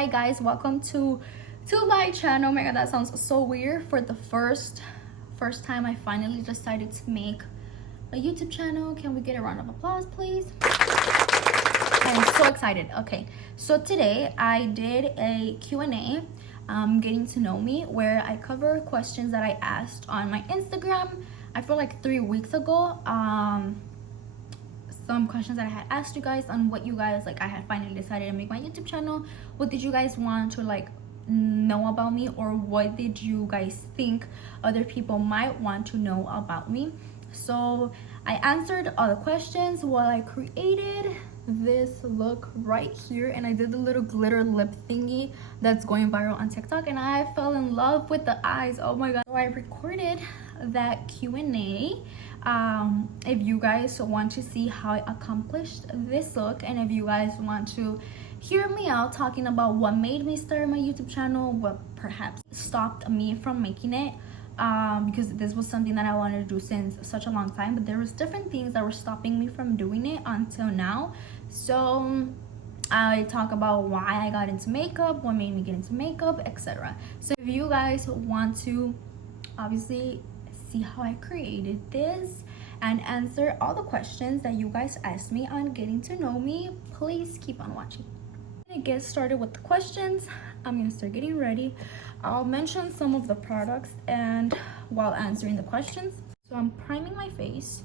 Hi guys, welcome to my channel. Oh my god, that sounds so weird. For the first time I finally decided to make a YouTube channel. Can we get a round of applause please? I'm so excited. Okay, so today I did a Q&A, getting to know me, where I cover questions that I asked on my Instagram. I feel like 3 weeks ago. Some questions that I had asked you guys on what you guys like. I had finally decided to make my YouTube channel. What did you guys want to like know about me, or what did you guys think other people might want to know about me? So I answered all the questions while I created this look right here, and I did the little glitter lip thingy that's going viral on TikTok, and I fell in love with the eyes. Oh my god. So I recorded that Q&A. If you guys want to see how I accomplished this look, and if you guys want to hear me out talking about what made me start my YouTube channel, what perhaps stopped me from making it, because this was something that I wanted to do since such a long time, but there was different things that were stopping me from doing it until now. So I talk about why I got into makeup, what made me get into makeup, etc. So if you guys want to obviously see how I created this and answer all the questions that you guys asked me on getting to know me, please keep on watching. I'm gonna get started with the questions. I'm gonna start getting ready. I'll mention some of the products and while answering the questions. So I'm priming my face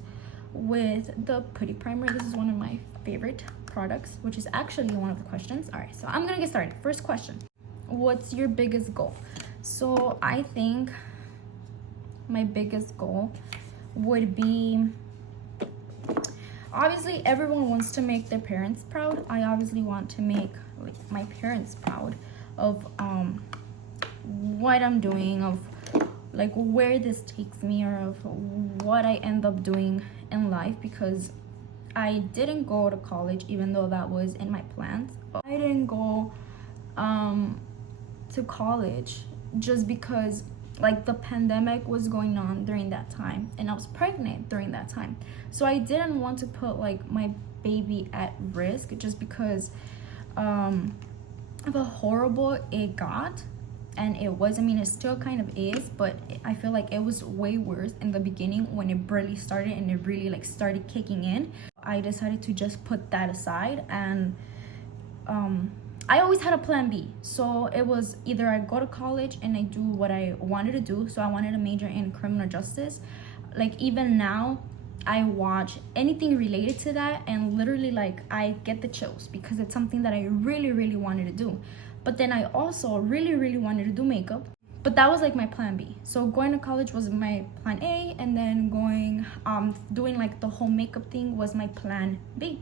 with the Putty Primer. This is one of my favorite products, which is actually one of the questions. All right, so I'm gonna get started. First question: what's your biggest goal? So I think my biggest goal would be, obviously everyone wants to make their parents proud. I obviously want to make like my parents proud of what I'm doing, of like where this takes me, or of what I end up doing in life, because I didn't go to college even though that was in my plans. I didn't go to college just because like the pandemic was going on during that time, and I was pregnant during that time. So I didn't want to put like my baby at risk just because of how horrible it got. And it was, I mean, it still kind of is, but I feel like it was way worse in the beginning when it barely started and it really like started kicking in. I decided to just put that aside, and I always had a plan B. So it was either I go to college and I do what I wanted to do. So I wanted to major in criminal justice. Like even now, I watch anything related to that, and literally like I get the chills because it's something that I really, really wanted to do. But then I also really, really wanted to do makeup. But that was like my plan B. So going to college was my plan A, and then going, doing like the whole makeup thing was my plan B.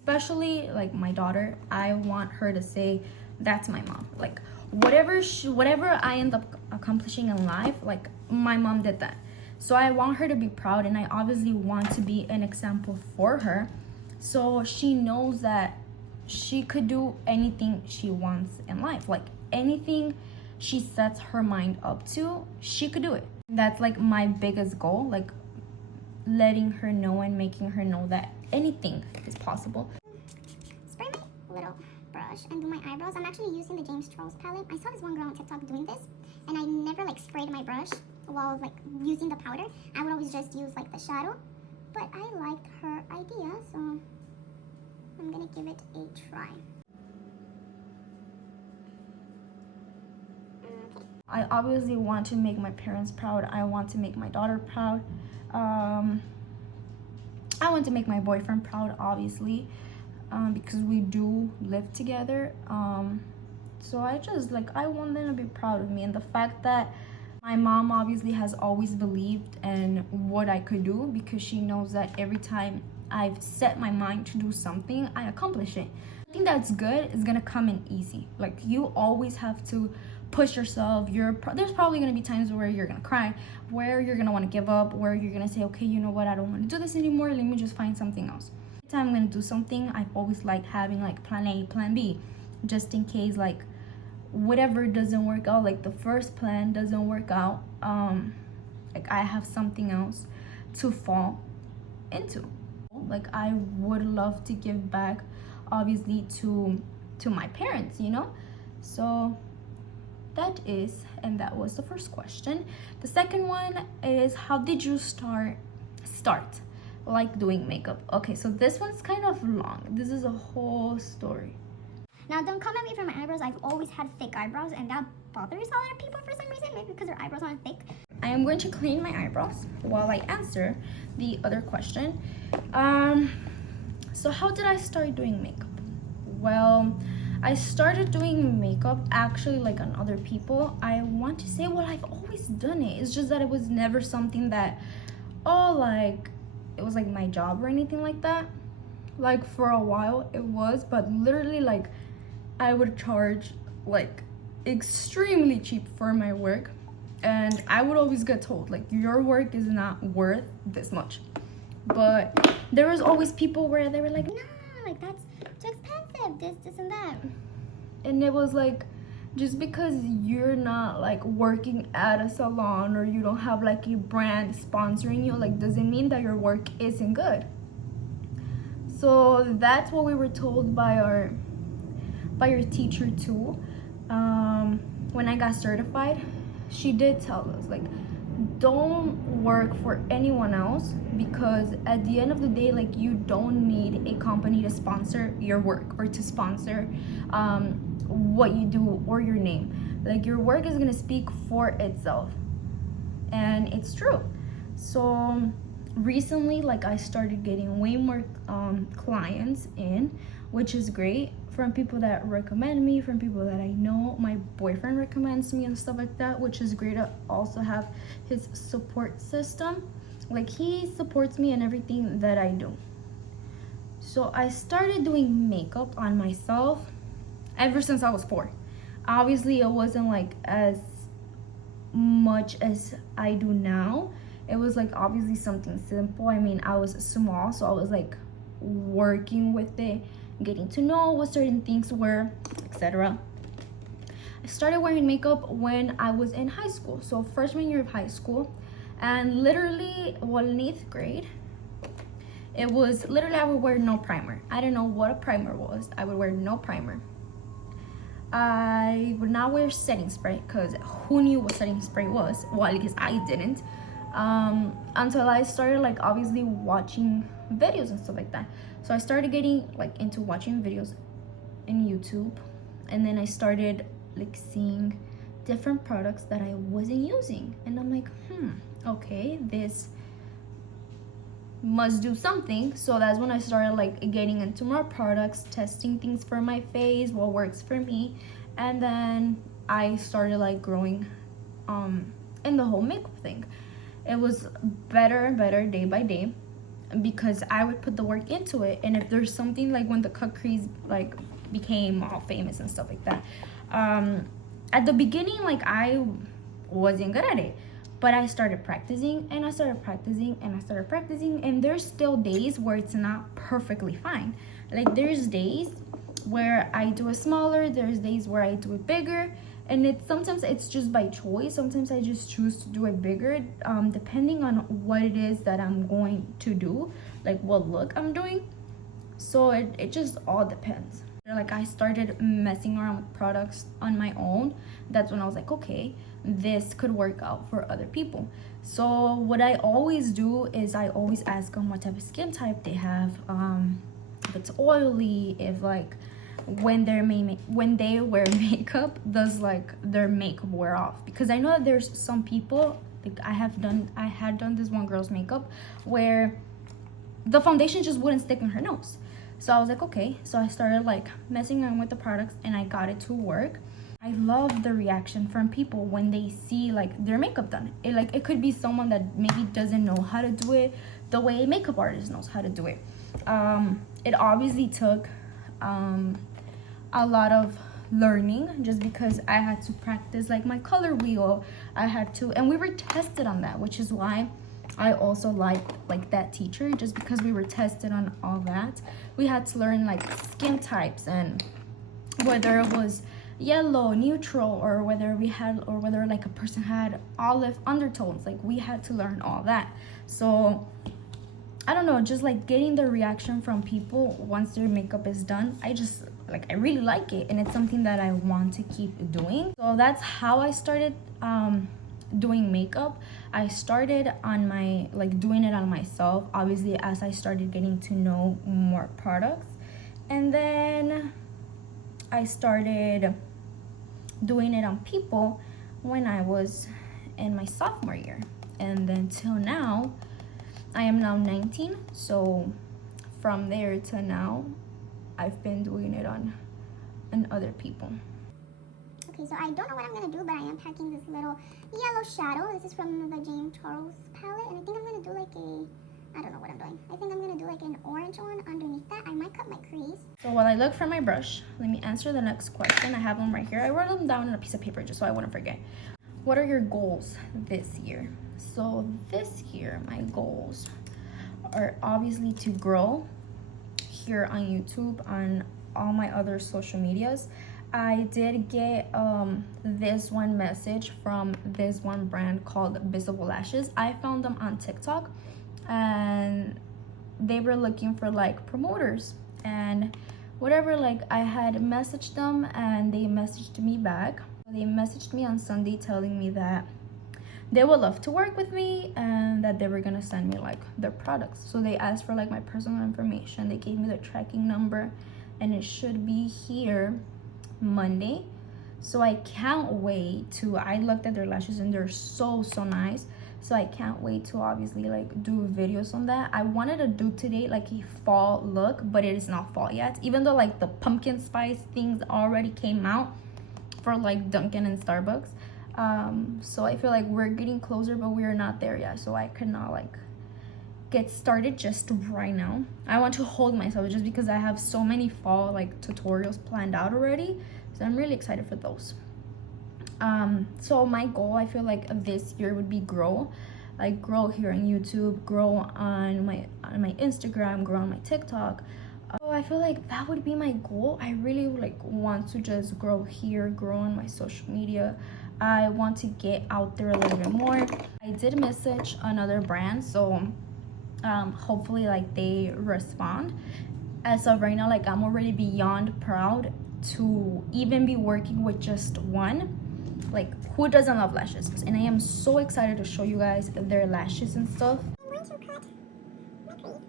Especially like my daughter, I want her to say, that's my mom. Like whatever I end up accomplishing in life, like my mom did that. So I want her to be proud, and I obviously want to be an example for her, so she knows that she could do anything she wants in life. Like anything she sets her mind up to, she could do it. That's like my biggest goal, like letting her know and making her know that anything is possible. Spray my little brush and do my eyebrows. I'm actually using the James Charles palette. I saw this one girl on TikTok doing this, and I never like sprayed my brush while like using the powder. I would always just use like the shadow, but I liked her idea, so I'm gonna give it a try. Okay. I obviously want to make my parents proud. I want to make my daughter proud. I want to make my boyfriend proud, obviously, because we do live together. So I just like, I want them to be proud of me, and the fact that my mom obviously has always believed in what I could do, because she knows that every time I've set my mind to do something, I accomplish it. I think that's good. It's gonna come in easy. Like you always have to push yourself. There's probably gonna be times where you're gonna cry, where you're gonna want to give up, where you're gonna say, okay, you know what, I don't want to do this anymore, let me just find something else. Every time I'm gonna do something, I've always liked having like plan A, plan B, just in case like whatever doesn't work out, like the first plan doesn't work out, like I have something else to fall into. Like I would love to give back obviously to my parents, you know, So that was the first question. The second one is, how did you start like doing makeup? Okay, so this one's kind of long. This is a whole story. Now, don't come at me for my eyebrows. I've always had thick eyebrows, and that bothers a lot of people for some reason. Maybe because their eyebrows aren't thick. I am going to clean my eyebrows while I answer the other question. So how did I start doing makeup? Well, I started doing makeup actually like on other people. I want to say, well, I've always done it. It's just that it was never something that, like, it was like my job or anything like that. Like for a while it was, but literally like I would charge like extremely cheap for my work, and I would always get told like, your work is not worth this much. But there was always people where they were like, nah, like that's too expensive, this and that. And it was like, just because you're not like working at a salon or you don't have like a brand sponsoring you, like doesn't mean that your work isn't good. So that's what we were told by our teacher too. When I got certified, she did tell us like, don't work for anyone else, because at the end of the day, like, you don't need a company to sponsor your work or to sponsor what you do or your name. Like, your work is gonna speak for itself, and it's true. So recently, like, I started getting way more clients in, which is great, from people that recommend me, from people that I know. My boyfriend recommends me and stuff like that, which is great to also have his support system. Like, he supports me in everything that I do. So I started doing makeup on myself ever since I was 4. Obviously, it wasn't like as much as I do now. It was like obviously something simple. I mean, I was small, so I was like working with it, getting to know what certain things were, etc. I started wearing makeup when I was in high school, so freshman year of high school, and literally, well, in 8th grade, it was literally, I would wear no primer. I didn't know what a primer was. I would wear no primer. I would not wear setting spray, because who knew what setting spray was? Well, at least I didn't, until I started like obviously watching videos and stuff like that. So I started getting like into watching videos in YouTube, and then I started like seeing different products that I wasn't using, and I'm like, okay, this must do something. So that's when I started like getting into more products, testing things for my face, what works for me, and then I started like growing in the whole makeup thing. It was better and better day by day, because I would put the work into it. And if there's something like when the cut crease like became all famous and stuff like that, at the beginning, like, I wasn't good at it, but I started practicing, and I started practicing, and I started practicing, and there's still days where it's not perfectly fine. Like, there's days where I do it smaller, there's days where I do it bigger, and sometimes it's just by choice. Sometimes I just choose to do it bigger, depending on what it is that I'm going to do, like what look I'm doing. So it just all depends. Like, I started messing around with products on my own. That's when I was like, okay, this could work out for other people. So what I always do is I always ask them what type of skin type they have, if it's oily, if like when they wear makeup, does like their makeup wear off? Because I know that there's some people, like I had done this one girl's makeup where the foundation just wouldn't stick in her nose. So I was like, okay. So I started like messing around with the products, and I got it to work. I love the reaction from people when they see like their makeup done. It could be someone that maybe doesn't know how to do it the way a makeup artist knows how to do it. It obviously took a lot of learning, just because I had to practice like my color wheel. And we were tested on that, which is why I also like that teacher, just because we were tested on all that. We had to learn like skin types, and whether it was yellow, neutral, or whether like a person had olive undertones. Like, we had to learn all that. So I don't know, just like getting the reaction from people once their makeup is done, I just like I really like it, and it's something that I want to keep doing. So that's how I started doing makeup. I started on my doing it on myself, obviously, as I started getting to know more products, and then I started doing it on people when I was in my sophomore year, and then till now I am now 19. So from there to now I've been doing it on other people. Okay, so I don't know what I'm gonna do, but I am packing this little yellow shadow. This is from the James Charles palette, and I think I'm gonna do like I don't know what I'm doing. I think I'm gonna do like an orange one underneath that. I might cut my crease. So while I look for my brush, let me answer the next question. I have them right here. I wrote them down on a piece of paper just so I wouldn't forget. What are your goals this year? So this year, my goals are obviously to grow here on YouTube, on all my other social medias. I did get this one message from this one brand called Visible Lashes. I found them on TikTok, and they were looking for like promoters and whatever. Like I had messaged them and they messaged me back. They messaged me on Sunday telling me that they would love to work with me and that they were gonna send me like their products. So they asked for like my personal information. They gave me the tracking number, and it should be here Monday. So I can't wait to, I looked at their lashes and they're so nice. So I can't wait to obviously like do videos on that. I wanted to do today like a fall look, but it is not fall yet, even though like the pumpkin spice things already came out for like Dunkin' and Starbucks. So I feel like we're getting closer, but we're not there yet. So I could not like get started just right now. I want to hold myself just because I have so many fall like tutorials planned out already. So I'm really excited for those. So my goal, I feel like this year would be grow. Like grow here on YouTube, grow on my Instagram, grow on my TikTok. So I feel like that would be my goal. I really like want to just grow here, grow on my social media. I want to get out there a little bit more. I did message another brand, so hopefully like they respond. As of right now, like I'm already beyond proud to even be working with just one. Like who doesn't love lashes? And I am so excited to show you guys their lashes and stuff. I'm going to cut my crease.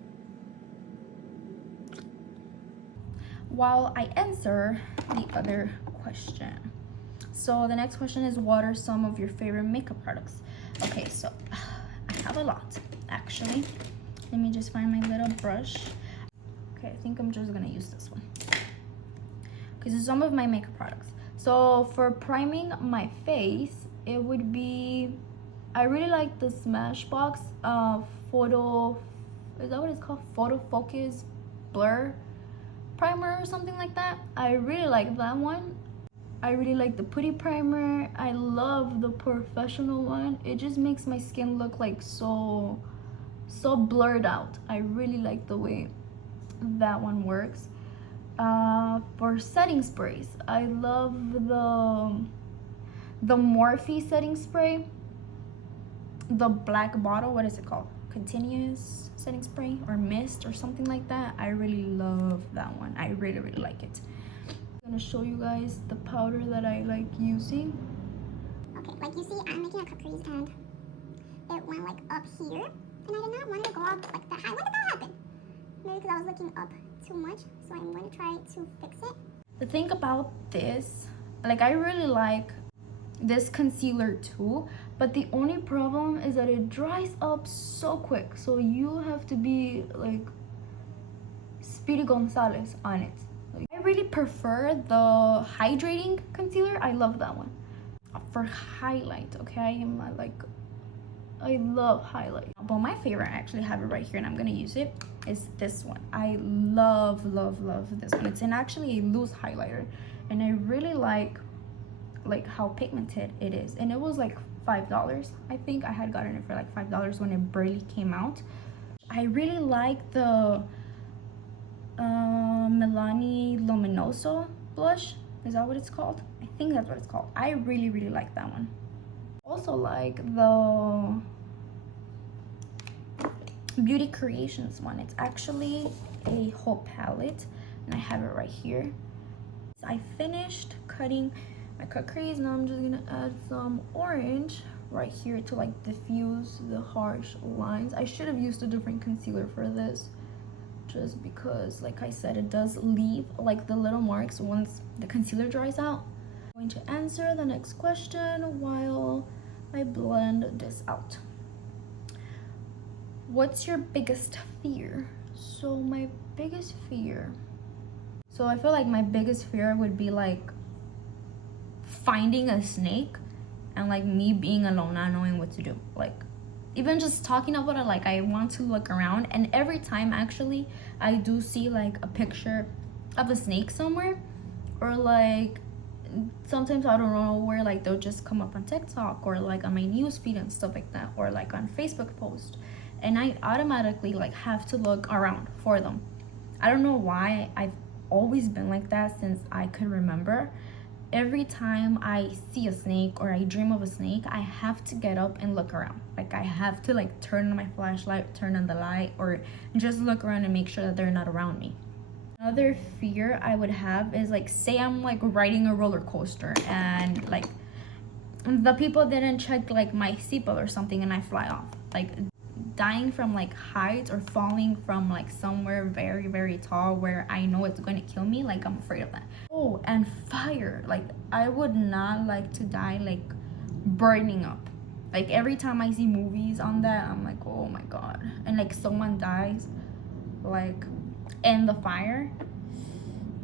While I answer the other question. So the next question is, what are some of your favorite makeup products? Okay, so I have a lot actually. Let me just find my little brush. Okay, I think I'm just gonna use this one because it's some of my makeup products. So for priming my face, it would be, I really like the Smashbox photo, is that what it's called? Photo Focus Blur Primer or something like that. I really like that one. I really like the Putty Primer. I love the Professional one. It just makes my skin look like so blurred out. I really like the way that one works. For setting sprays, I love the Morphe setting spray, the black bottle. What is it called? Continuous setting spray or mist or something like that. I really love that one. I really like it. I'm gonna show you guys the powder that I like using. Okay, like you see, I'm making a cut crease and it went like up here, and I did not want it to go up like that high. When did that happen? Maybe because I was looking up too much, so I'm going to try to fix it. The thing about this, like I really like this concealer too, but the only problem is that it dries up so quick, so you have to be like Speedy Gonzalez on it. Like, I really prefer the hydrating concealer. I love that one for highlight. Okay, I love highlight, but my favorite, I actually have it right here and I'm gonna use it, is this one. I love this one. It's actually a loose highlighter, and I really like how pigmented it is. And it was like $5. I think I had gotten it for like $5 when it barely came out. I really like the Milani Luminoso blush. Is that what it's called? I think that's what it's called. I really like that one. Also like the Beauty Creations one. It's actually a whole palette and I have it right here. I finished cutting my cut crease. Now I'm just gonna add some orange right here to like diffuse the harsh lines. I should have used a different concealer for this, just because like I said, it does leave like the little marks once the concealer dries out. I'm going to answer the next question while I blend this out. What's your biggest fear? So my biggest fear, so I feel like my biggest fear would be like finding a snake and like me being alone, not knowing what to do. Like even just talking about it, like I want to look around, and every time actually I do see like a picture of a snake somewhere, or like sometimes I don't know where, like they'll just come up on TikTok or like on my news feed and stuff like that, or like on Facebook post, and I automatically like have to look around for them. I don't know why. I've always been like that since I could remember. Every time I see a snake or I dream of a snake, I have to get up and look around. Like I have to like turn on my flashlight, turn on the light, or just look around and make sure that they're not around me. Another fear I would have is like, say I'm like riding a roller coaster and like the people didn't check like my seatbelt or something and I fly off. Like dying from like heights or falling from like somewhere very, very tall where I know it's going to kill me. Like I'm afraid of that. Oh, and fire. Like I would not like to die like burning up. Like every time I see movies on that, I'm like, oh my god. And like someone dies like in the fire.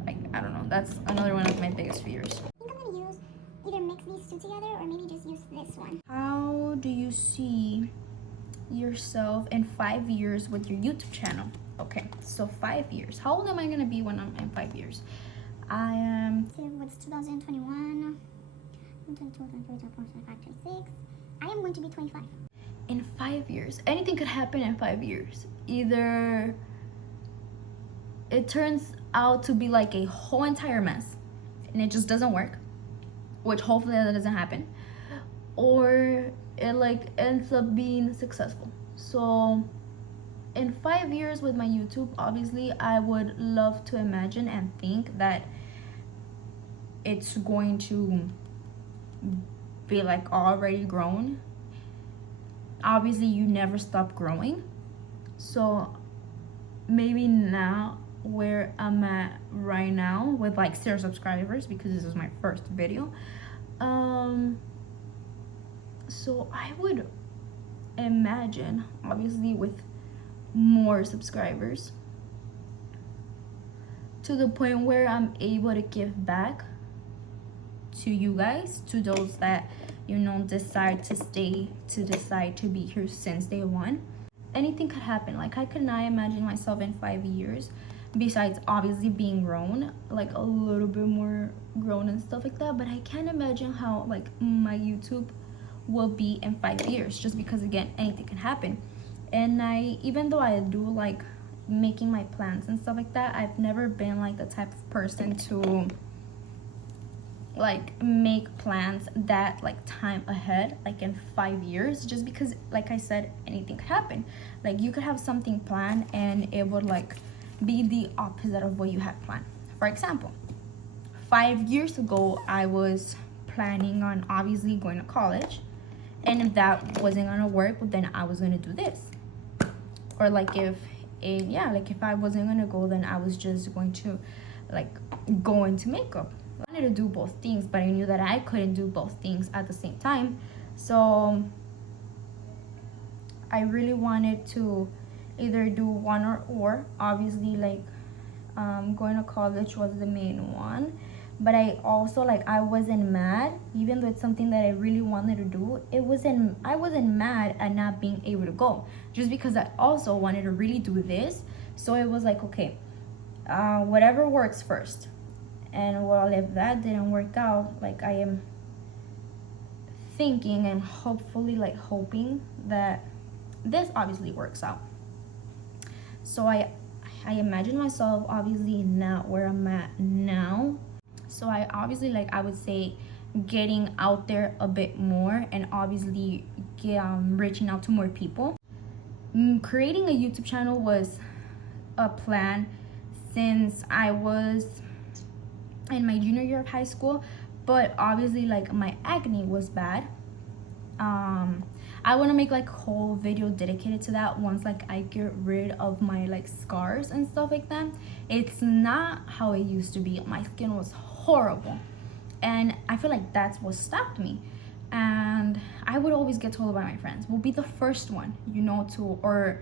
Like I don't know, that's another one of my biggest fears. I think I'm gonna use either mix these two together or maybe just use this one. How do you see yourself in 5 years with your YouTube channel? Okay, so 5 years. How old am I gonna be when I'm in 5 years? I am. What's 2021? 22, 23, 24, 25, 26. I am going to be 25. In 5 years, anything could happen in 5 years. Either it turns out to be like a whole entire mess and it just doesn't work, which hopefully that doesn't happen, or it like ends up being successful. So in 5 years with my YouTube, obviously I would love to imagine and think that it's going to be like already grown. Obviously you never stop growing, so maybe now where I'm at right now with like 0 subscribers, because this is my first video, so I would imagine obviously with more subscribers, to the point where I'm able to give back to you guys, to those that, you know, decide to stay, to decide to be here since day one. Anything could happen. Like I could not imagine myself in 5 years, besides obviously being grown, like a little bit more grown and stuff like that, but I can't imagine how like my YouTube will be in 5 years, just because again, anything can happen. And I, even though I do like making my plans and stuff like that, I've never been like the type of person to like make plans that like time ahead, like in 5 years, just because like I said, anything could happen. Like you could have something planned and it would like be the opposite of what you had planned. For example, 5 years ago I was planning on obviously going to college, and if that wasn't gonna work, then I was gonna do this. Or like if I wasn't gonna go, then I was just going to like go into makeup. I wanted to do both things, but I knew that I couldn't do both things at the same time. So I really wanted to either do one or obviously like going to college was the main one. But I also like, I wasn't mad, even though it's something that I really wanted to do. I wasn't mad at not being able to go, just because I also wanted to really do this. So it was like, okay, whatever works first. And well, if that didn't work out, like I am thinking and hopefully like hoping that this obviously works out. So I imagine myself obviously not where I'm at now. So I obviously like, I would say getting out there a bit more, and obviously reaching out to more people. Creating a YouTube channel was a plan since I was in my junior year of high school, but obviously like my acne was bad. I want to make like a whole video dedicated to that once like I get rid of my like scars and stuff like that. It's not how it used to be. My skin was horrible, and I feel like that's what stopped me. And I would always get told by my friends, will be the first one, you know, to, or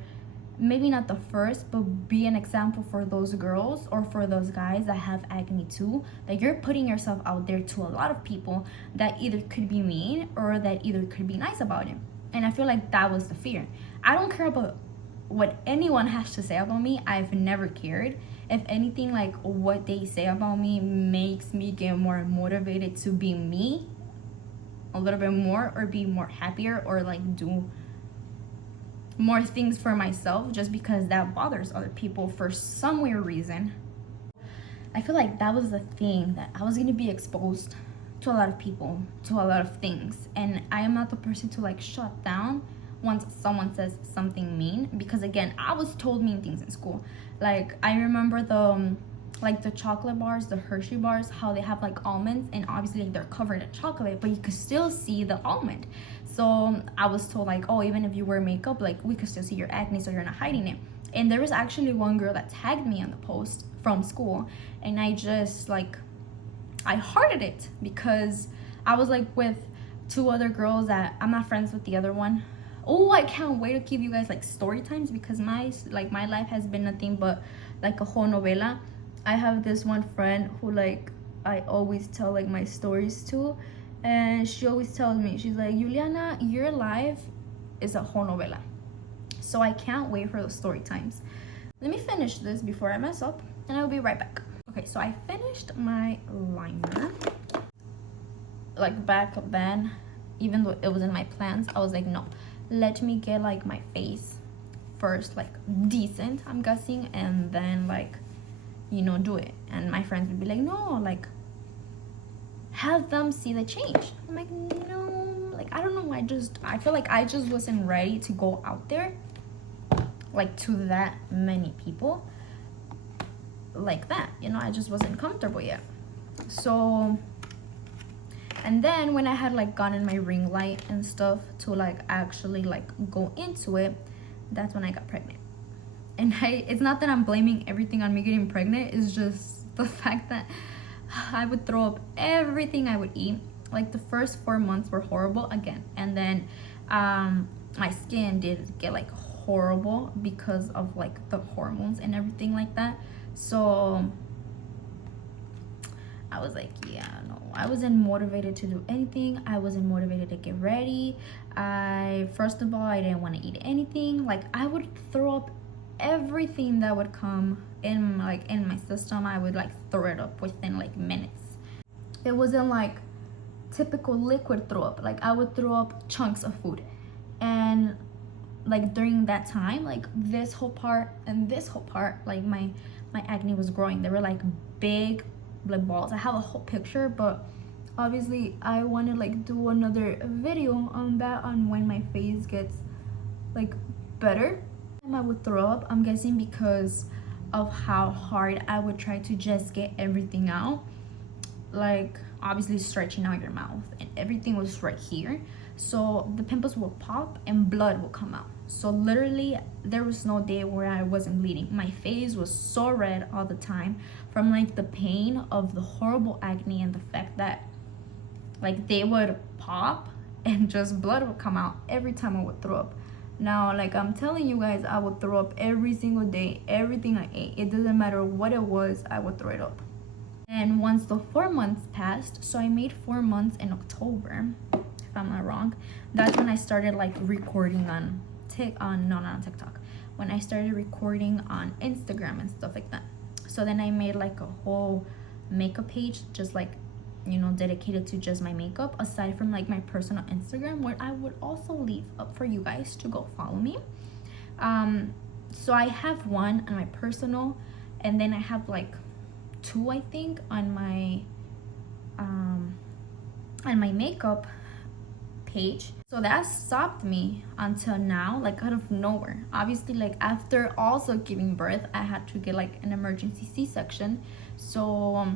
maybe not the first, but be an example for those girls or for those guys that have acne too. That you're putting yourself out there to a lot of people that either could be mean or that either could be nice about it. And I feel like that was the fear. I don't care about what anyone has to say about me. I've never cared. If anything, like what they say about me makes me get more motivated to be me a little bit more, or be more happier, or like do more things for myself, just because that bothers other people for some weird reason. I feel like that was the thing, that I was gonna be exposed to a lot of people, to a lot of things, and I am not the person to like shut down once someone says something mean, because again, I was told mean things in school. Like I remember the chocolate bars, the Hershey bars, how they have like almonds, and obviously like, they're covered in chocolate, but you could still see the almond. So I was told like, oh, even if you wear makeup, like we could still see your acne, so you're not hiding it. And there was actually one girl that tagged me on the post from school, and I just like, I hearted it, because I was like with two other girls that I'm not friends with the other one. Oh, I can't wait to give you guys like story times, because my life has been nothing but like a whole novela. I have this one friend who like I always tell like my stories to, and she always tells me, she's like, Yuliana, your life is a whole novela. So I can't wait for those story times. Let me finish this before I mess up, and I'll be right back. Okay, so I finished my liner. Like back then, even though it was in my plans, I was like, no, let me get like my face first, like decent, I'm guessing, and then like, you know, do it. And my friends would be like, no, like have them see the change. I'm like, no, like I don't know, I feel like I just wasn't ready to go out there like to that many people like that, you know. I just wasn't comfortable yet. So, and then when I had like gotten my ring light and stuff to like actually like go into it, that's when I got pregnant. And it's not that I'm blaming everything on me getting pregnant, it's just the fact that I would throw up everything I would eat. Like the first 4 months were horrible again, and then my skin did get like horrible because of like the hormones and everything like that. So I was like, yeah, no, I wasn't motivated to do anything. I wasn't motivated to get ready. First of all, I didn't want to eat anything. Like I would throw up everything that would come in my system. I would like throw it up within like minutes. It wasn't like typical liquid throw up. Like I would throw up chunks of food, and like during that time, like this whole part and this whole part, like my acne was growing. They were like big like balls. I have a whole picture, but obviously I want to like do another video on that, on when my face gets like better. I would throw up, I'm guessing because of how hard I would try to just get everything out, like obviously stretching out your mouth, and everything was right here, so the pimples will pop and blood will come out. So literally there was no day where I wasn't bleeding. My face was so red all the time from like the pain of the horrible acne, and the fact that like they would pop and just blood would come out every time I would throw up. Now, like I'm telling you guys, I would throw up every single day. Everything I ate, it doesn't matter what it was, I would throw it up. And once the 4 months passed, so I made 4 months in October, if I'm not wrong, that's when I started like recording on not TikTok, when I started recording on Instagram and stuff like that. So then I made like a whole makeup page, just like, you know, dedicated to just my makeup, aside from like my personal Instagram, where I would also leave up for you guys to go follow me. So I have one on my personal, and then I have like 2, I think, on my makeup page. So that stopped me until now, like out of nowhere. Obviously, like after also giving birth, I had to get like an emergency C-section. So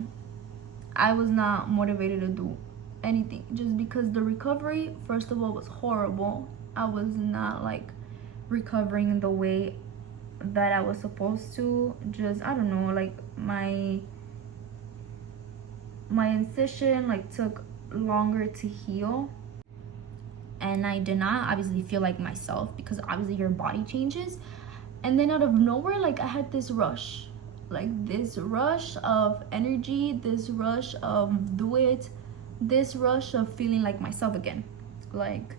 I was not motivated to do anything, just because the recovery, first of all, was horrible. I was not like recovering in the way that I was supposed to. Just, I don't know, like my incision like took longer to heal, and I did not obviously feel like myself, because obviously your body changes. And then out of nowhere, like I had this rush, like this rush of energy, this rush of do it, this rush of feeling like myself again, like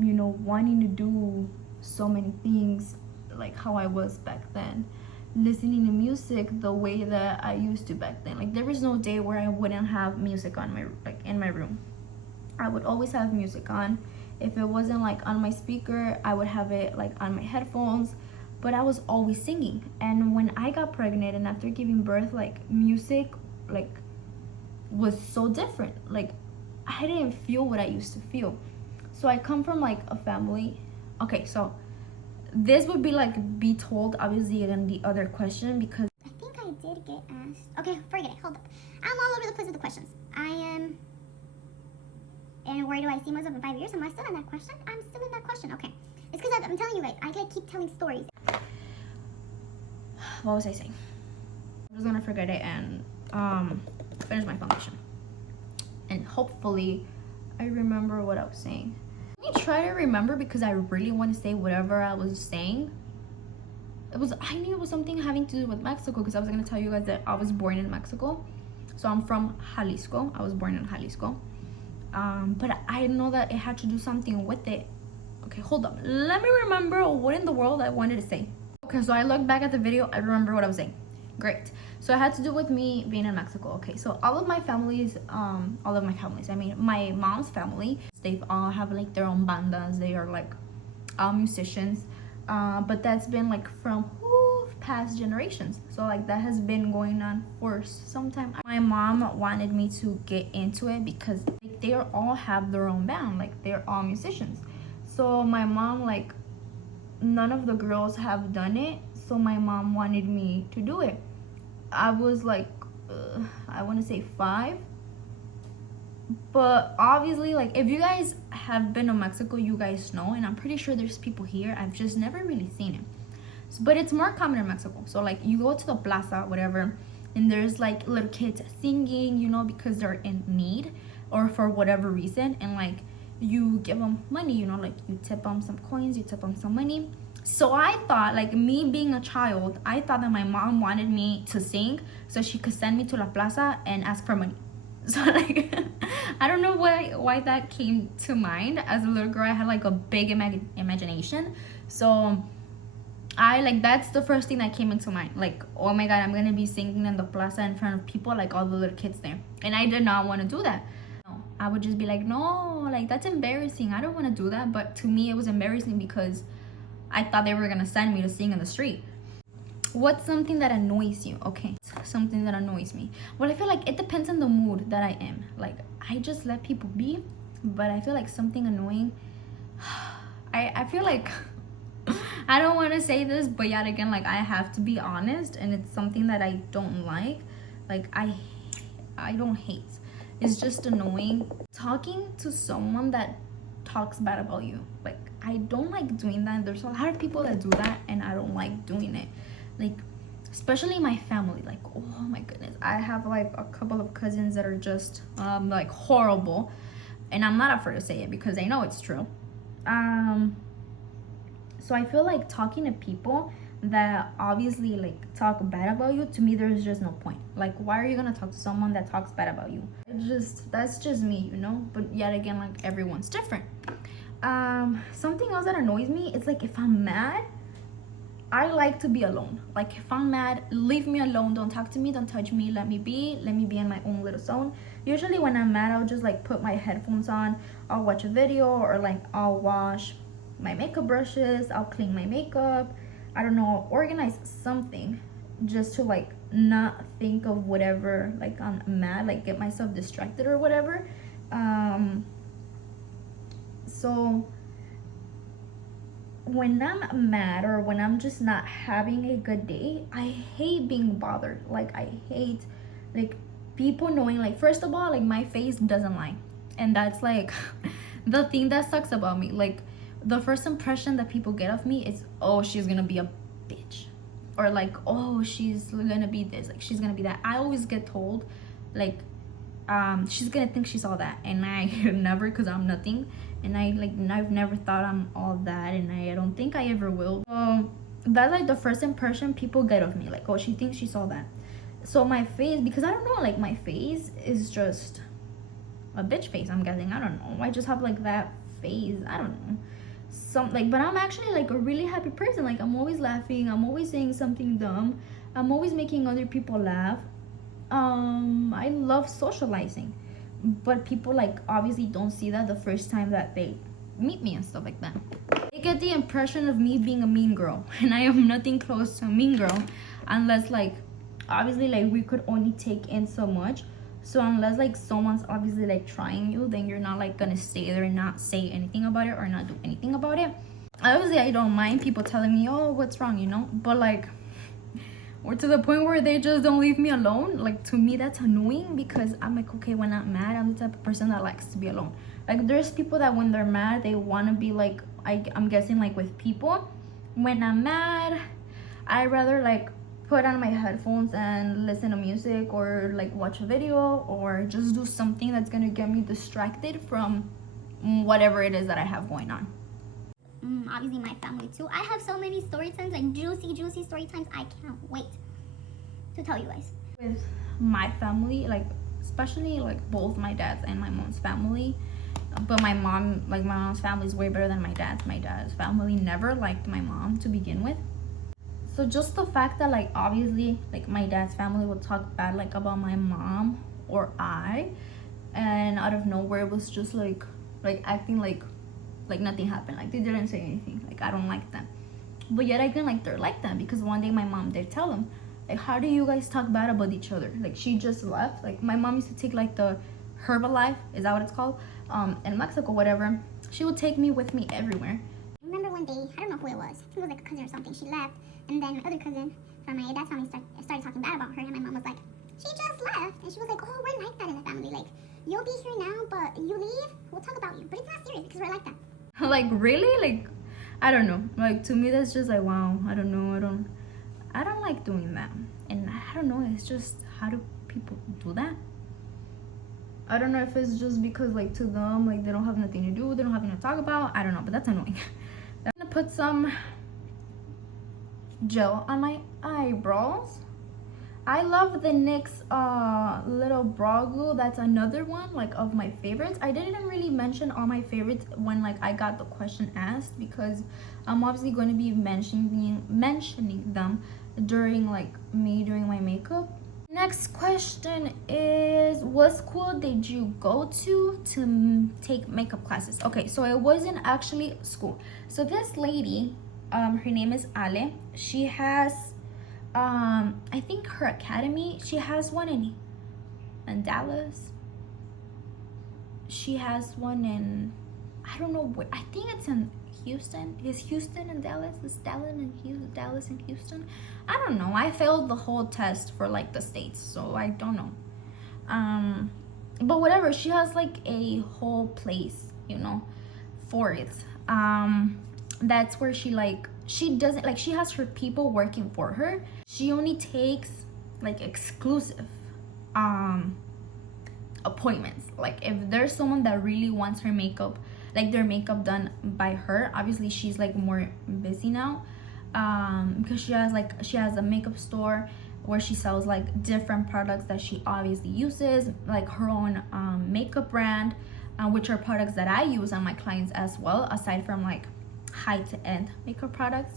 you know, wanting to do so many things like how I was back then, listening to music the way that I used to back then. Like there was no day where I wouldn't have music on my, like in my room. I would always have music on. If it wasn't like on my speaker, I would have it like on my headphones, but I was always singing. And when I got pregnant and after giving birth, like music like was so different. Like I didn't feel what I used to feel. So I come from like a family. Okay, so this would be like be told obviously in the other question, because I think I did get asked. Okay, forget it. Hold up. I'm all over the place with the questions. I am. And where do I see myself in 5 years? Am I still in that question? I'm still in that question. Okay. It's because I'm telling you guys, I like keep telling stories. What was I saying? I'm just gonna forget it and finish my foundation. And hopefully I remember what I was saying. Let me try to remember, because I really want to say whatever I was saying. I knew it was something having to do with Mexico, because I was gonna tell you guys that I was born in Mexico. So I'm from Jalisco. I was born in Jalisco. But I know that it had to do something with it. Okay, hold up. Let me remember what in the world I wanted to say. Okay, so I looked back at the video. I remember what I was saying. Great. So it had to do with me being in Mexico. Okay, so all of my families, I mean, my mom's family, they all have like their own bandas. They are like musicians. But that's been like from past generations. So like that has been going on for some time. My mom wanted me to get into it because like, they all have their own band. Like they're all musicians. So my mom, like, none of the girls have done it. So my mom wanted me to do it. I was like, I want to say 5. But obviously, like, if you guys have been to Mexico, you guys know. And I'm pretty sure there's people here. I've just never really seen it. But it's more common in Mexico. So, like, you go to the plaza, whatever, and there's, like, little kids singing, you know, because they're in need or for whatever reason. And, like, you give them money, you know, like, you tip them some coins, you tip them some money. So I thought, like, me being a child, I thought that my mom wanted me to sing so she could send me to La Plaza and ask for money. So, like, I don't know why that came to mind. As a little girl, I had, like, a big imagination. So that's the first thing that came into mind. Like, oh my God, I'm going to be singing in the plaza in front of people, like, all the little kids there. And I did not want to do that. No, I would just be like, no, like, that's embarrassing. I don't want to do that. But to me, it was embarrassing because I thought they were going to send me to sing in the street. What's something that annoys you? Okay, something that annoys me. Well, I feel like it depends on the mood that I am. Like, I just let people be. But I feel like something annoying, I feel like I don't want to say this, but yet again, like, I have to be honest, and it's something that I don't like. Like, I don't hate. It's just annoying. Talking to someone that talks bad about you. Like, I don't like doing that. There's a lot of people that do that, and I don't like doing it. Like, especially my family. Like, oh my goodness. I have, like, a couple of cousins that are just, like, horrible. And I'm not afraid to say it because I know it's true. So I feel like talking to people that obviously, like, talk bad about you, to me, there's just no point. Like, why are you gonna talk to someone that talks bad about you? That's just me, you know? But yet again, like, everyone's different. Something else that annoys me is, like, if I'm mad, I like to be alone. Like, if I'm mad, leave me alone. Don't talk to me, don't touch me, let me be in my own little zone. Usually when I'm mad, I'll just, like, put my headphones on, I'll watch a video, or, like, I'll wash my makeup brushes, I'll clean my makeup, I don't know, I'll organize something just to, like, not think of whatever, like, I'm mad, like, get myself distracted or whatever. So when I'm mad or when I'm just not having a good day, I hate being bothered. Like, I hate like people knowing, like, first of all, like, my face doesn't lie, and that's like the thing that sucks about me. Like, the first impression that people get of me is, oh, she's gonna be a bitch, or like, oh, she's gonna be this, like, she's gonna be that. I always get told, like, she's gonna think she's all that, and I never, because I'm nothing, and I've never thought I'm all that, and I don't think I ever will. So that's like the first impression people get of me, like, oh, she thinks she's all that. So my face, because I don't know, like, my face is just a bitch face, I'm guessing. I don't know, I just have like that face, I don't know, some, like, but I'm actually like a really happy person. Like, I'm always laughing, I'm always saying something dumb, I'm always making other people laugh. I love socializing, but people, like, obviously don't see that the first time that they meet me and stuff like that. They get the impression of me being a mean girl, and I am nothing close to a mean girl, unless, like, obviously, like, we could only take in so much. So unless, like, someone's obviously, like, trying you, then you're not, like, gonna stay there and not say anything about it or not do anything about it. Obviously, I don't mind people telling me, oh, what's wrong, you know, but, like, or to the point where they just don't leave me alone. Like, to me, that's annoying, because I'm like, okay, when I'm mad, I'm the type of person that likes to be alone. Like, there's people that when they're mad, they want to be, like, I'm guessing, like, with people. When I'm mad, I rather, like, put on my headphones and listen to music, or, like, watch a video, or just do something that's gonna get me distracted from whatever it is that I have going on. Obviously my family too. I have so many story times, like juicy story times. I can't wait to tell you guys. With my family, like, especially, like, both my dad's and my mom's family, but my mom's family is way better than my dad's. My dad's family never liked my mom to begin with. So just the fact that, like, obviously, like, my dad's family would talk bad, like, about my mom or I, and out of nowhere it was just like acting like nothing happened, like they didn't say anything. Like, I don't like them, but yet again, like, they're like that, because one day my mom did tell them, like, how do you guys talk bad about each other? Like, she just left. Like, my mom used to take, like, the Herbalife, is that what it's called, in Mexico, whatever. She would take me with me everywhere. I remember one day, I don't know who it was. I think it was like a cousin or something. She left, and then my other cousin from my dad's family started talking bad about her, and my mom was like, she just left, and she was like, oh, we're like that in the family. Like, you'll be here now, but you leave, we'll talk about you. But it's not serious, because we're like that. Like, really? Like, I don't know. Like, to me, that's just like, wow, I don't know. I don't like doing that. And I don't know, it's just, how do people do that? I don't know if it's just because, like, to them, like, they don't have nothing to do, they don't have nothing to talk about. I don't know, but that's annoying. I'm gonna put some gel on my eyebrows. I love the NYX little brow glue. That's another one, like, of my favorites. I didn't really mention all my favorites when, like, I got the question asked, because I'm obviously going to be mentioning them during, like, me doing my makeup. Next question is, what school did you go to take makeup classes? Okay, so it wasn't actually school. So this lady, her name is Ale. She has I think her academy, she has one in Dallas. She has one in, I don't know where, I think it's in Houston. Is Houston and Dallas? Is Dallas and Houston? I don't know. I failed the whole test for, like, the states, so I don't know. But whatever, she has, like, a whole place, you know, for it. That's where she, like, she doesn't, like, she has her people working for her. She only takes, like, exclusive appointments. Like, if there's someone that really wants her makeup, like, their makeup done by her, obviously she's, like, more busy now, because she has a makeup store where she sells, like, different products that she obviously uses, like her own makeup brand, which are products that I use on my clients as well, aside from, like, high-to-end makeup products.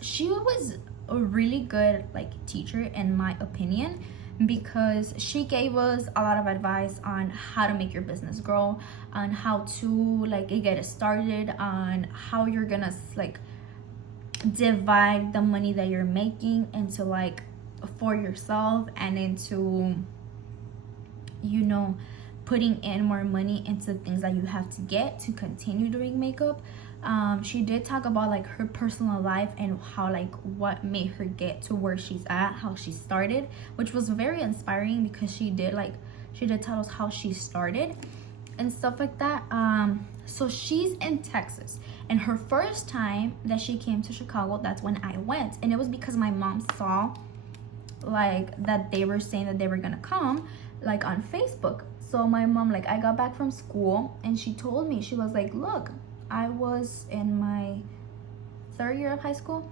She was a really good, like, teacher, in my opinion, because she gave us a lot of advice on how to make your business grow, on how to, like, get it started, on how you're gonna, like, divide the money that you're making into, like, for yourself, and into, you know, putting in more money into things that you have to get to continue doing makeup. She did talk about like her personal life and how like what made her get to where she's at, how she started, which was very inspiring because she did tell us how she started and stuff like that. So she's in Texas, and her first time that she came to Chicago, that's when I went, and it was because my mom saw like that they were saying that they were gonna come like on Facebook. So my mom, like, I got back from school and she told me, she was like, look, I was in my 3rd year of high school,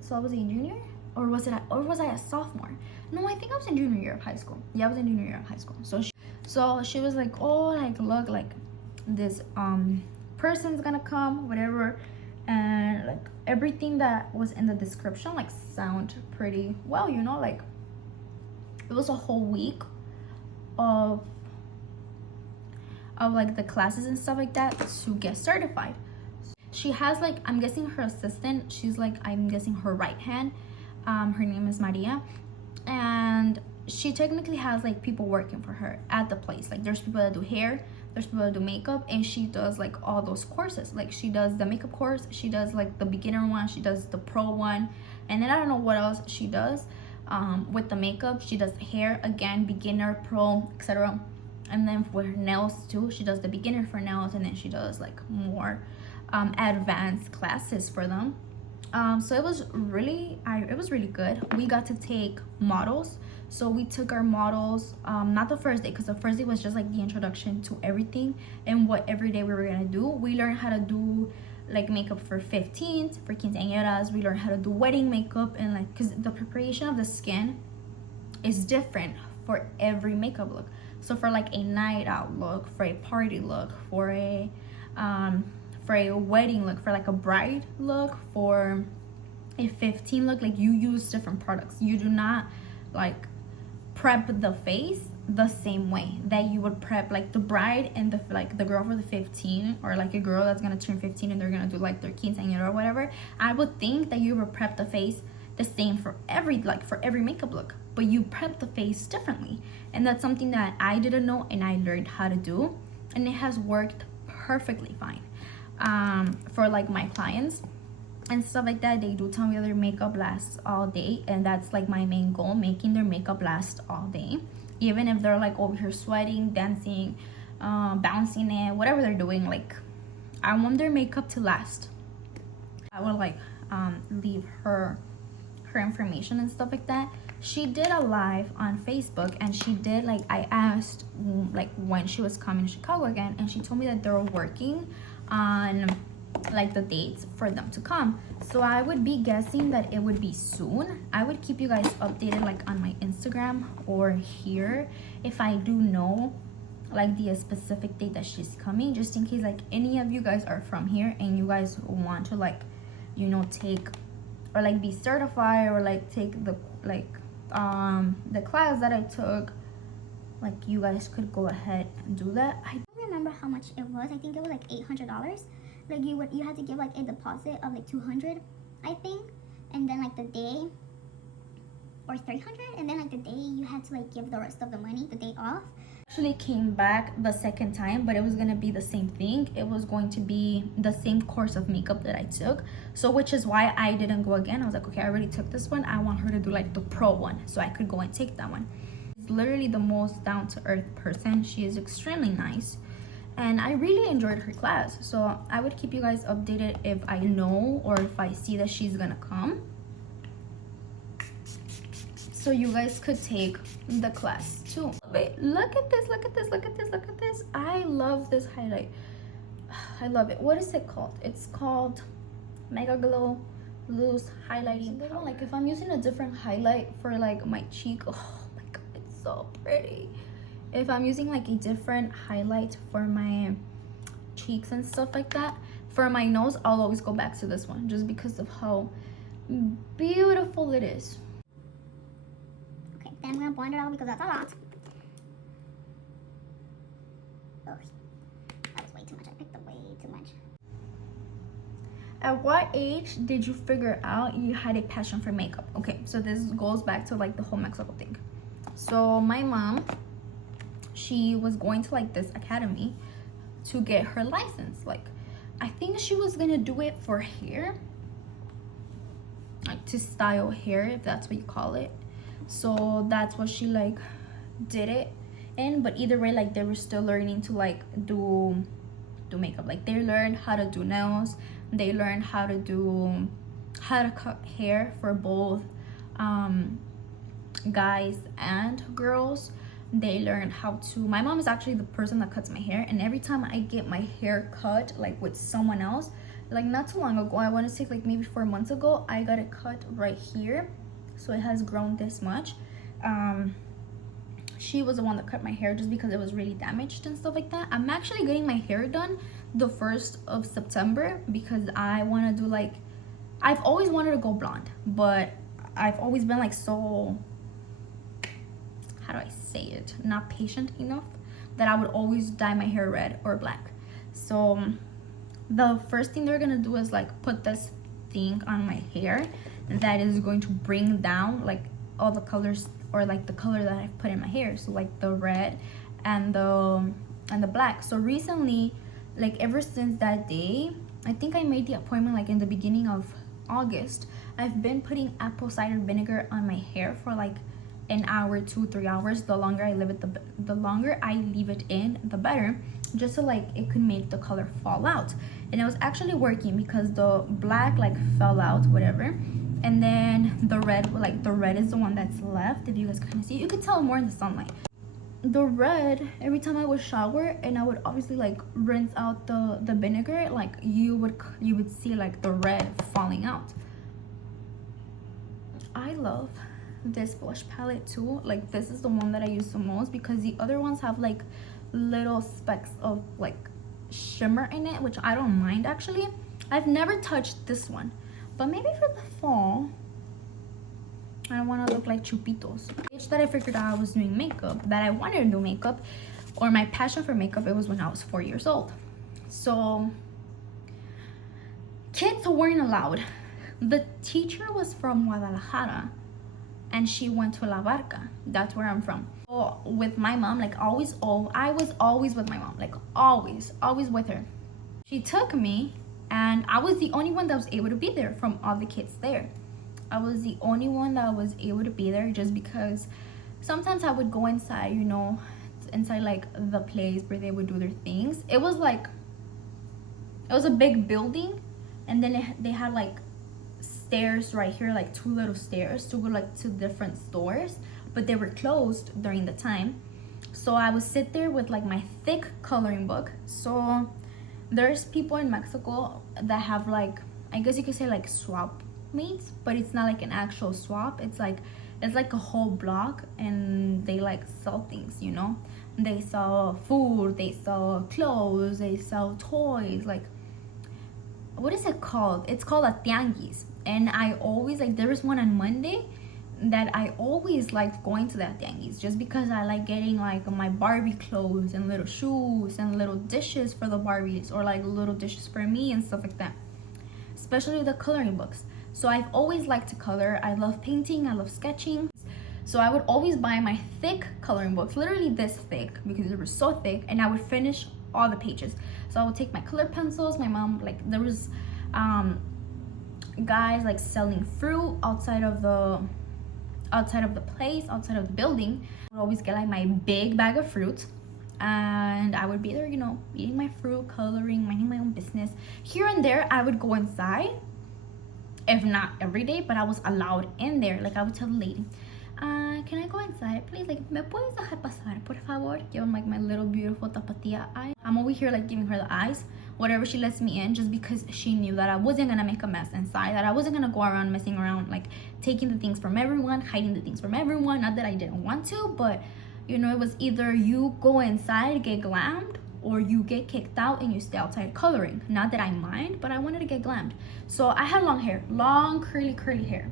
so I was a junior, or was I a sophomore? No, I think I was in junior year of high school. Yeah, I was in junior year of high school. So she was like, oh, like, look, like this person's gonna come, whatever, and like everything that was in the description like sound pretty well, you know, like it was a whole week of like the classes and stuff like that to get certified. She has like, I'm guessing her assistant, she's like, I'm guessing her right hand, her name is Maria, and she technically has like people working for her at the place. Like there's people that do hair, there's people that do makeup, and she does like all those courses. Like she does the makeup course, she does like the beginner one, she does the pro one, and then I don't know what else she does with the makeup. She does hair, again, beginner, pro, etc. And then for her nails too, she does the beginner for nails, and then she does like more advanced classes for them. So it was really good. We got to take models. So we took our models, not the first day, because the first day was just like the introduction to everything and what every day we were gonna do. We learned how to do like makeup for 15th, for quinceañeras. We learned how to do wedding makeup, and like, because the preparation of the skin is different for every makeup look. So for like a night out look, for a party look, for a wedding look, for like a bride look, for a 15 look, like you use different products. You do not like prep the face the same way that you would prep like the bride and the girl for the 15, or like a girl that's gonna turn 15 and they're gonna do like their quinceañera or whatever. I would think that you would prep the face the same for every makeup look, but you prep the face differently, and that's something that I didn't know and I learned how to do, and it has worked perfectly fine for like my clients and stuff like that. They do tell me their makeup lasts all day, and that's like my main goal, making their makeup last all day, even if they're like over here sweating, dancing, bouncing it, whatever they're doing. Like I want their makeup to last. I will like leave her information and stuff like that. She did a live on Facebook, and she did like, I asked like when she was coming to Chicago again, and she told me that they're working on like the dates for them to come. So I would be guessing that it would be soon. I would keep you guys updated like on my Instagram or here if I do know like the specific date that she's coming, just in case like any of you guys are from here and you guys want to like, you know, take or like be certified or like take the class that I took. Like you guys could go ahead and do that. I don't remember how much it was. I think it was like $800. Like you had to give like a deposit of like $200, I think, and then like the day, or $300, and then like the day you had to like give the rest of the money the day off. Actually came back the second time, but it was gonna be the same thing. It was going to be the same course of makeup that I took, so which is why I didn't go again. I was like, okay, I already took this one, I want her to do like the pro one so I could go and take that one. She's literally the most down-to-earth person. She is extremely nice, and I really enjoyed her class. So I would keep you guys updated if I know or if I see that she's gonna come, so you guys could take the class too. Wait, look at this, look at this, look at this, look at this. I love this highlight. I love it. What is it called? It's called Mega Glow Loose Highlighting Powder. Like if I'm using a different highlight for like my cheek, oh my god, it's so pretty. If I'm using like a different highlight for my cheeks and stuff like that, for my nose, I'll always go back to this one just because of how beautiful it is. Okay, then I'm gonna blend it out because that's a lot. Oh, that was way too much. I picked up way too much. At what age did you figure out you had a passion for makeup? Okay, so this goes back to like the whole Mexico thing. So my mom, she was going to like this academy to get her license, like I think she was gonna do it for hair, like to style hair, if that's what you call it. So that's what she like did it in. But either way, like they were still learning to like do makeup. Like they learned how to do nails, they learned how to cut hair for both guys and girls. They learned how to, my mom is actually the person that cuts my hair, and every time I get my hair cut like with someone else, like not too long ago, I want to say like maybe 4 months ago, I got it cut right here, so it has grown this much. She was the one that cut my hair just because it was really damaged and stuff like that. I'm actually getting my hair done the 1st of September because I want to do like, I've always wanted to go blonde, but I've always been like so, how do I say it, not patient enough, that I would always dye my hair red or black. So the first thing they're gonna do is like put this thing on my hair that is going to bring down like all the colors, or like the color that I've put in my hair, so like the red and the black. So recently, like ever since that day, I think I made the appointment like in the beginning of August, I've been putting apple cider vinegar on my hair for like an hour, 2-3 hours. The longer I leave it, the longer I leave it in, the better, just so like it could make the color fall out. And it was actually working because the black like fell out, whatever, and then the red, like the red is the one that's left. If you guys kind of see, you could tell more in the sunlight. The red, every time I would shower and I would obviously like rinse out the vinegar, like you would see like the red falling out. I love this blush palette too. Like this is the one that I use the most because the other ones have like little specks of like shimmer in it, which I don't mind actually. I've never touched this one, but maybe for the fall I don't want to look like chupitos. Age that I figured out I was doing makeup, that I wanted to do makeup, or my passion for makeup, it was when I was 4 years old. So kids weren't allowed. The teacher was from Guadalajara and she went to La Barca. That's where I'm from. So with my mom, like I was always with my mom, like always with her. She took me and I was the only one that was able to be there from all the kids there. I was the only one that was able to be there just because sometimes I would go inside, you know, inside like the place where they would do their things. It was a big building, and then they had like stairs right here, like 2 little stairs to go like to different stores, but they were closed during the time. So I would sit there with like my thick coloring book. So there's people in Mexico that have like, I guess you could say like swap mates, but it's not like an actual swap. It's like a whole block, and they like sell things, you know. They sell food, they sell clothes, they sell toys. Like, what is it called? It's called a tianguis. And I always like, there was one on Monday that I always liked going to that tianguis just because I like getting like my Barbie clothes and little shoes and little dishes for the Barbies, or like little dishes for me and stuff like that, especially the coloring books. So I've always liked to color. I love painting, I love sketching. So I would always buy my thick coloring books, literally this thick, because they were so thick, and I would finish all the pages. So I would take my color pencils. My mom, like there was guys like selling fruit outside of the place, outside of the building. I would always get like my big bag of fruit, and I would be there, you know, eating my fruit, coloring, minding my own business. Here and there I would go inside, if not every day, but I was allowed in there. Like I would tell the lady, can I go inside please, like me puedes dejar pasar por favor? Give them like my little beautiful tapatia eye. I'm over here like giving her the eyes, whatever she lets me in, just because she knew that I wasn't gonna make a mess inside, that I wasn't gonna go around messing around, like taking the things from everyone, hiding the things from everyone. Not that I didn't want to, but you know, it was either you go inside, get glammed, or you get kicked out and you stay outside coloring. Not that I mind, but I wanted to get glammed. So I had long hair, long curly hair.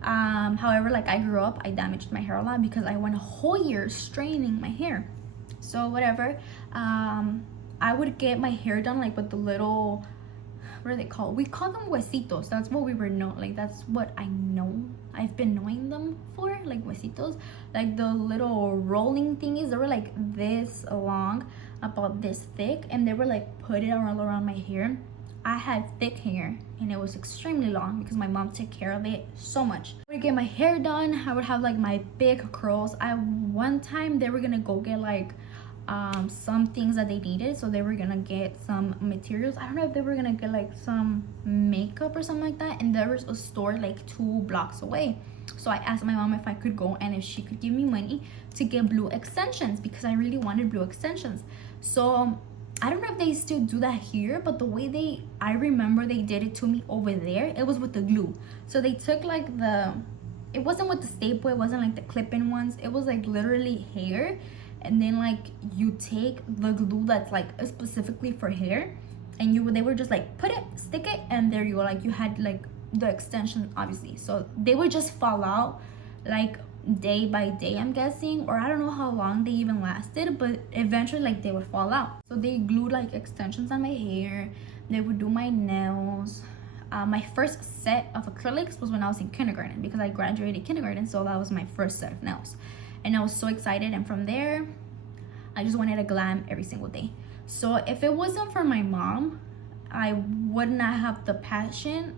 However, like I grew up, I damaged my hair a lot because I went a whole year straightening my hair. So whatever, I would get my hair done like with the little, what are they called? We call them huesitos. That's what we were known, like that's what I know. I've been knowing them for, like huesitos, like the little rolling thingies. They were like this long. about this thick, and they were like put it all around my hair. I had thick hair and it was extremely long because my mom took care of it so much. I would get my hair done. I would have like my big curls. One time they were gonna go get like some things that they needed, so they were gonna get some materials. I don't know if they were gonna get like some makeup or something like that, and there was a store like 2 blocks away. So I asked my mom if I could go and if she could give me money to get blue extensions because I really wanted blue extensions. So I don't know if they still do that here, but the way I remember they did it to me over there, it was with the glue. So they took like it wasn't with the staple, it wasn't like the clip-in ones, it was like literally hair, and then like you take the glue that's like specifically for hair, and they were just like put it, stick it, and there you go. Like you had like the extension, obviously, so they would just fall out like day by day, I'm guessing, or I don't know how long they even lasted, but eventually like they would fall out. So they glued like extensions on my hair, they would do my nails. My first set of acrylics was when I was in kindergarten because I graduated kindergarten, so that was my first set of nails, and I was so excited. And from there I just wanted to glam every single day. So if it wasn't for my mom, I would not have the passion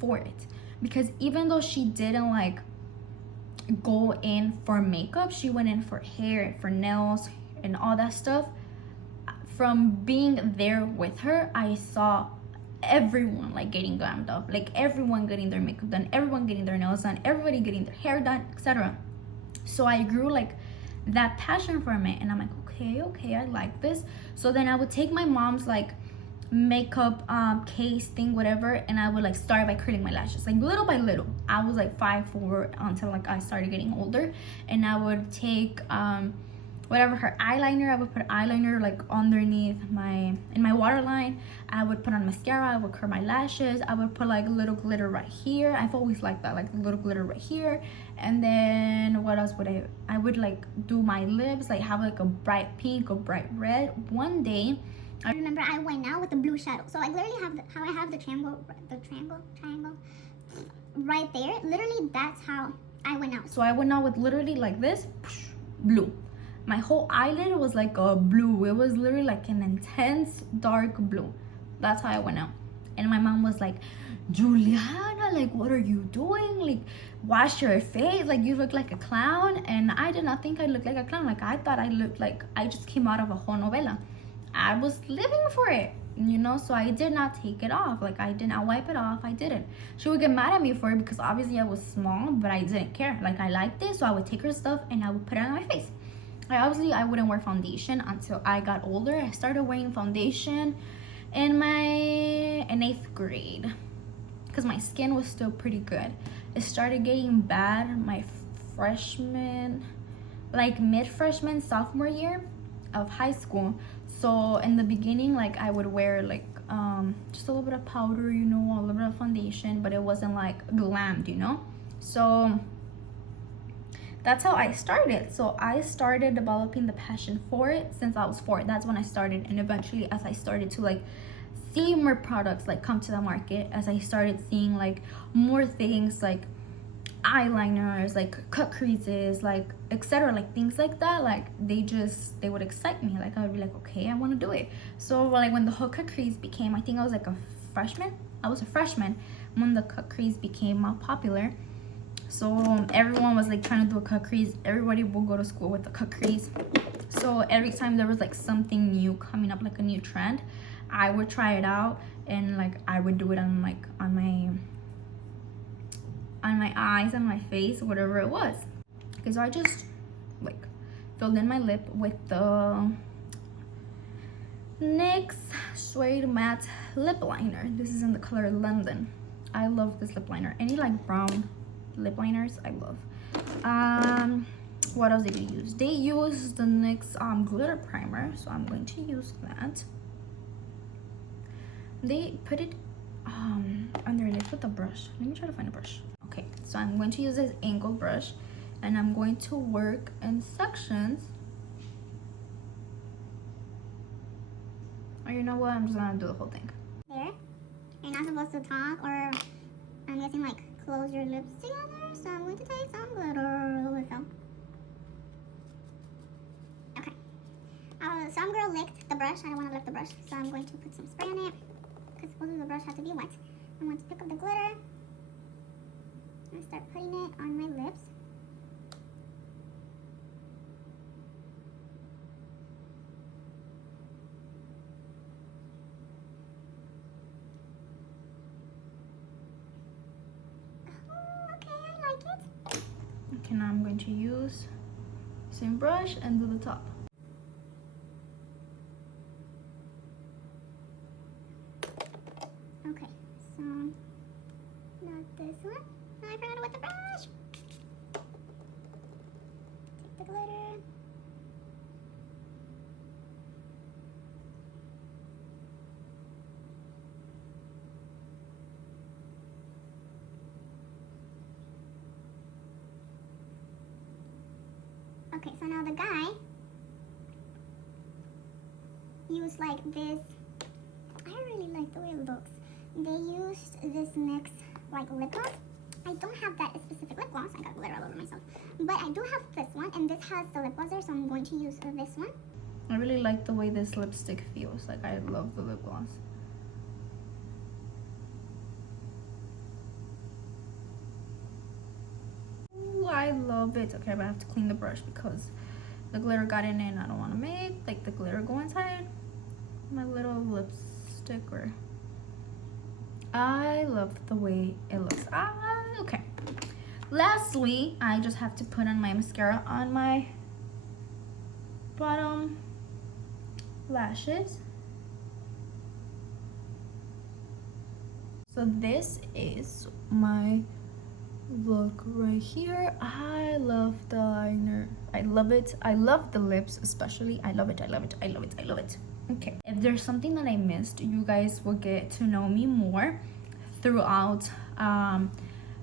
for it, because even though she didn't like go in for makeup, she went in for hair, for nails, and all that stuff. From being there with her, I saw everyone like getting glammed up, like everyone getting their makeup done, everyone getting their nails done, everybody getting their hair done, etc. So I grew like that passion for it, and I'm like, okay, I like this. So then I would take my mom's like makeup case thing, whatever, and I would like start by curling my lashes, like little by little. I was like 5'4" until like I started getting older, and I would take whatever, her eyeliner, I would put eyeliner like underneath in my waterline. I would put on mascara, I would curl my lashes, I would put like a little glitter right here. I've always liked that, like a little glitter right here. And then what else would I would like do my lips, like have like a bright pink or bright red. One day I remember I went out with the blue shadow. So I literally have how I have the triangle right there. Literally, that's how I went out. So I went out with literally like this, blue. My whole eyelid was like a blue. It was literally like an intense dark blue. That's how I went out. And my mom was like, Juliana, like, what are you doing? Like, wash your face. Like, you look like a clown. And I did not think I looked like a clown. Like, I thought I looked like I just came out of a whole novela. I was living for it, you know, so I did not take it off. Like, I did not wipe it off. I didn't. She would get mad at me for it because obviously I was small, but I didn't care. Like, I liked it, so I would take her stuff and I would put it on my face. I wouldn't wear foundation until I got older. I started wearing foundation in 8th grade because my skin was still pretty good. It started getting bad my freshman, like mid-freshman, sophomore year of high school. So in the beginning, like I would wear like just a little bit of powder, you know, a little bit of foundation, but it wasn't like glammed, you know. So that's how I started. So I started developing the passion for it since I was 4. That's when I started. And eventually, as I started to like see more products like come to the market, as I started seeing like more things like eyeliners, like cut creases, like etc., like things like that, like they would excite me. Like I would be like, okay, I want to do it. So like when the whole cut crease became, I think I was like a freshman. I was a freshman when the cut crease became popular. So everyone was like trying to do a cut crease. Everybody will go to school with a cut crease. So every time there was like something new coming up, like a new trend, I would try it out, and like I would do it on like on my eyes, on my face, whatever it was. Okay, so I just like filled in my lip with the NYX Suede Matte Lip Liner. This is in the color London. I love this lip liner. Any like brown lip liners I love. What else did you use? They used the NYX glitter primer, so I'm going to use that. They put it on their lips with a brush. Let me try to find a brush. Okay, so I'm going to use this angled brush, and I'm going to work in sections. Or you know what, I'm just gonna do the whole thing. There, you're not supposed to talk, or I'm guessing like close your lips together, so I'm going to take some glitter with them. Okay. some girl licked the brush. I don't want to lick the brush, so I'm going to put some spray on it because supposedly the brush has to be wet. I'm going to pick up the glitter and start putting it on my lips. Oh, okay, I like it. Okay, now I'm going to use the same brush and do the top. Okay, so not this one. Oh, I forgot to wet the brush. Take the glitter. Okay, so now the guy used like this. I really like the way it looks. They used this NYX like lip gloss. I don't have that specific lip gloss. I got glitter all over myself. But I do have this one, and this has the lip glosser, so I'm going to use this one. I really like the way this lipstick feels. Like, I love the lip gloss. Ooh, I love it. Okay, I'm gonna have to clean the brush because the glitter got in it and I don't want to make like the glitter go inside my little lipstick. Or I love the way it looks. Okay. Lastly, I just have to put on my mascara on my bottom lashes. So this is my look right here. I love the liner. I love it. I love the lips especially. I love it. I love it. I love it. I love it. Okay, if there's something that I missed, you guys will get to know me more throughout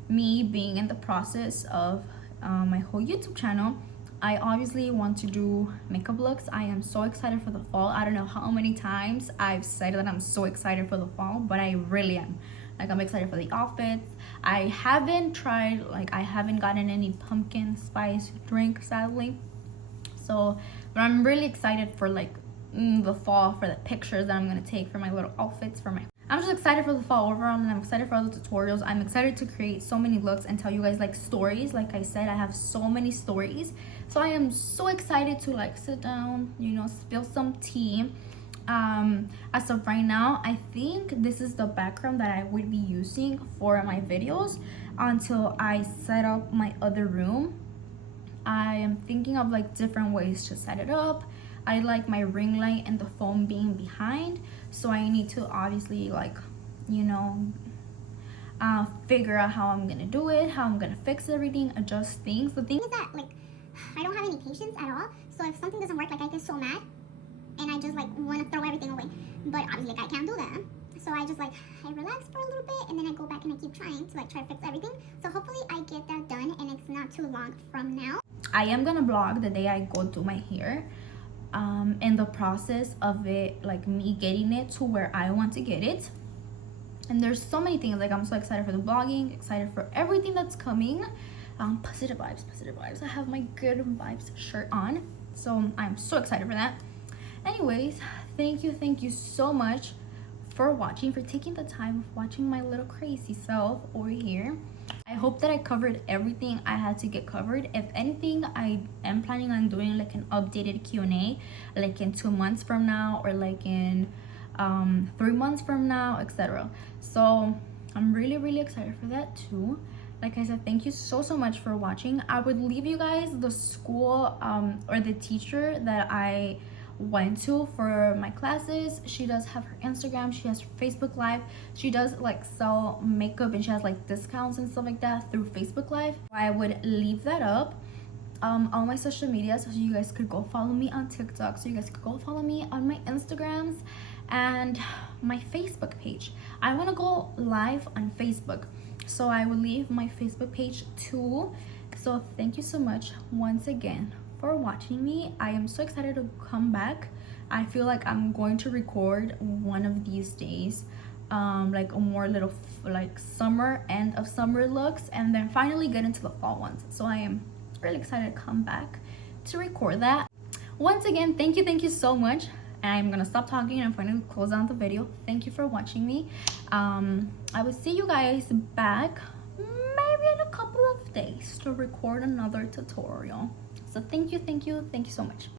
me being in the process of my whole YouTube channel. I obviously want to do makeup looks. I am so excited for the fall. I don't know how many times I've said that I'm so excited for the fall, but I really am. Like, I'm excited for the outfits. I haven't tried, like, I haven't gotten any pumpkin spice drink, sadly. So, but I'm really excited for, like, the fall, for the pictures that I'm gonna take for my little outfits for my... I'm just excited for the fall overall, and I'm excited for all the tutorials. I'm excited to create so many looks and tell you guys, like, stories. Like I said, I have so many stories. So I am so excited to, like, sit down, you know, spill some tea. As of right now, I think this is the background that I would be using for my videos until I set up my other room. I am thinking of, like, different ways to set it up. I like my ring light and the phone being behind, so I need to obviously, like, you know, figure out how I'm gonna do it, how I'm gonna fix everything, adjust things. The thing is that, like, I don't have any patience at all, so if something doesn't work, like, I get so mad and I just, like, want to throw everything away. But obviously, like, I can't do that, so I just, like, I relax for a little bit and then I go back and I keep trying to, like, try to fix everything. So hopefully I get that done and it's not too long from now. I am gonna vlog the day I go do my hair, in the process of it, like, me getting it to where I want to get it. And there's so many things. Like, I'm so excited for the vlogging, excited for everything that's coming. Positive vibes, positive vibes. I have my good vibes shirt on, so I'm so excited for that. Anyways, thank you so much for watching, for taking the time of watching my little crazy self over here. I hope that I covered everything I had to get covered. If anything, I am planning on doing, like, an updated Q&A, like, in 2 months from now, or like in 3 months from now, etc. So I'm really excited for that too. Like I said, thank you so much for watching. I would leave you guys the school or the teacher that I went to for my classes. She does have her Instagram, she has her Facebook Live. She does, like, sell makeup and she has, like, discounts and stuff like that through Facebook Live. I would leave that up on my social media, so you guys could go follow me on TikTok, so you guys could go follow me on my Instagrams and my Facebook page. I want to go live on Facebook, so I will leave my Facebook page too. So thank you so much once again for watching me. I am so excited to come back. I feel like I'm going to record one of these days, like a more little like summer, end of summer looks, and then finally get into the fall ones. So I am really excited to come back to record that. once again, thank you so much. I'm gonna stop talking and I'm going to close down the video. Thank you for watching me. I will see you guys back maybe in a couple of days to record another tutorial. So thank you so much.